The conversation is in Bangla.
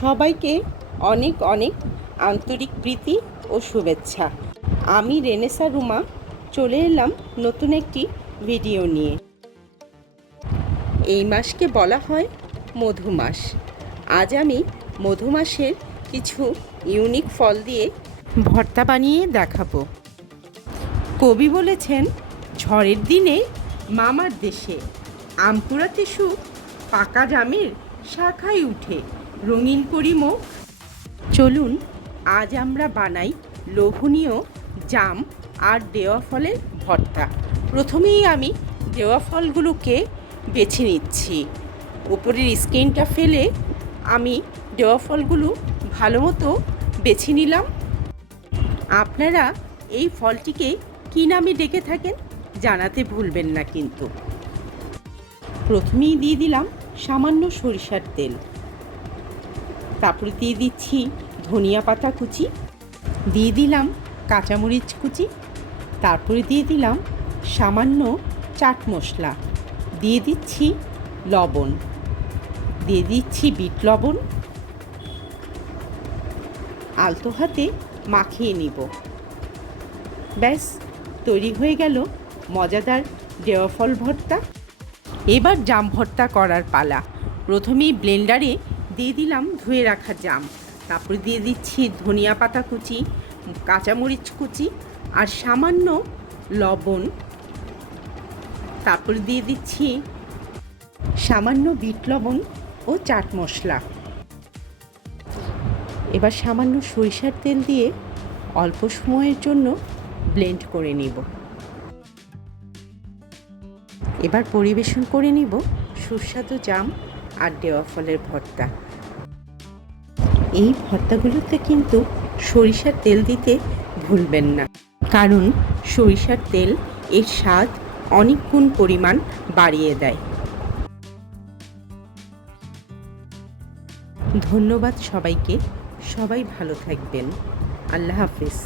সবাইকে অনেক অনেক আন্তরিক প্রীতি ও শুভেচ্ছা। আমি রেনেসা রুমা চলে এলাম নতুন একটি ভিডিও নিয়ে। এই মাসকে বলা হয় মধু মাস। আজ আমি মধু মাসের কিছু ইউনিক ফল দিয়ে ভর্তা বানিয়ে দেখাবো। কবি বলেছেন, ঝড়ের দিনে মামার দেশে আম কুড়াতে সুখ, পাকা জামের শাখায় উঠে রঙিন করি মুখ। চলুন আজ আমরা বানাই লোভনীয় জাম আর দেওয়া ফলের ভর্তা। প্রথমেই আমি দেওয়া ফলগুলোকে বেছে নিচ্ছি। উপরের স্কিনটা ফেলে আমি দেওয়া ফলগুলো ভালো মতো বেছে নিলাম। আপনারা এই ফলটিকে কী নামে ডেকে থাকেন জানাতে ভুলবেন না কিন্তু। প্রথমেই দিয়ে দিলাম সামান্য সরিষার তেল, তারপরে দিয়ে দিচ্ছি ধনিয়া পাতা কুচি, দিয়ে দিলাম কাঁচামরিচ কুচি, তারপরে দিয়ে দিলাম সামান্য চাট মশলা, দিয়ে দিচ্ছি লবণ, দিয়ে দিচ্ছি বিট লবণ। আলতো হাতে মাখিয়ে নিব। ব্যাস তৈরি হয়ে গেল মজাদার দেওয়া ফল ভর্তা। এবার জাম ভর্তা করার পালা। প্রথমেই ব্লেন্ডারে দিয়ে দিলাম ধুয়ে রাখা জাম, তারপরে দিয়ে দিচ্ছি ধনিয়া পাতা কুচি, কাঁচামরিচ কুচি আর সামান্য লবণ, তারপরে দিয়ে দিচ্ছি সামান্য বিট লবণ ও চাট মশলা। এবার সামান্য সরিষার তেল দিয়ে অল্প সময়ের জন্য ব্লেন্ড করে নিব। এবার পরিবেশন করে নিব সুস্বাদু জাম আর দেওয়া ফলের ভর্তা। এই ভর্তাগুলোতে কিন্তু সরিষার তেল দিতে ভুলবেন না, কারণ সরিষার তেল এর স্বাদ অনেক গুণ পরিমাণ বাড়িয়ে দেয়। ধন্যবাদ সবাইকে। সবাই ভালো থাকবেন। আল্লাহ হাফিজ।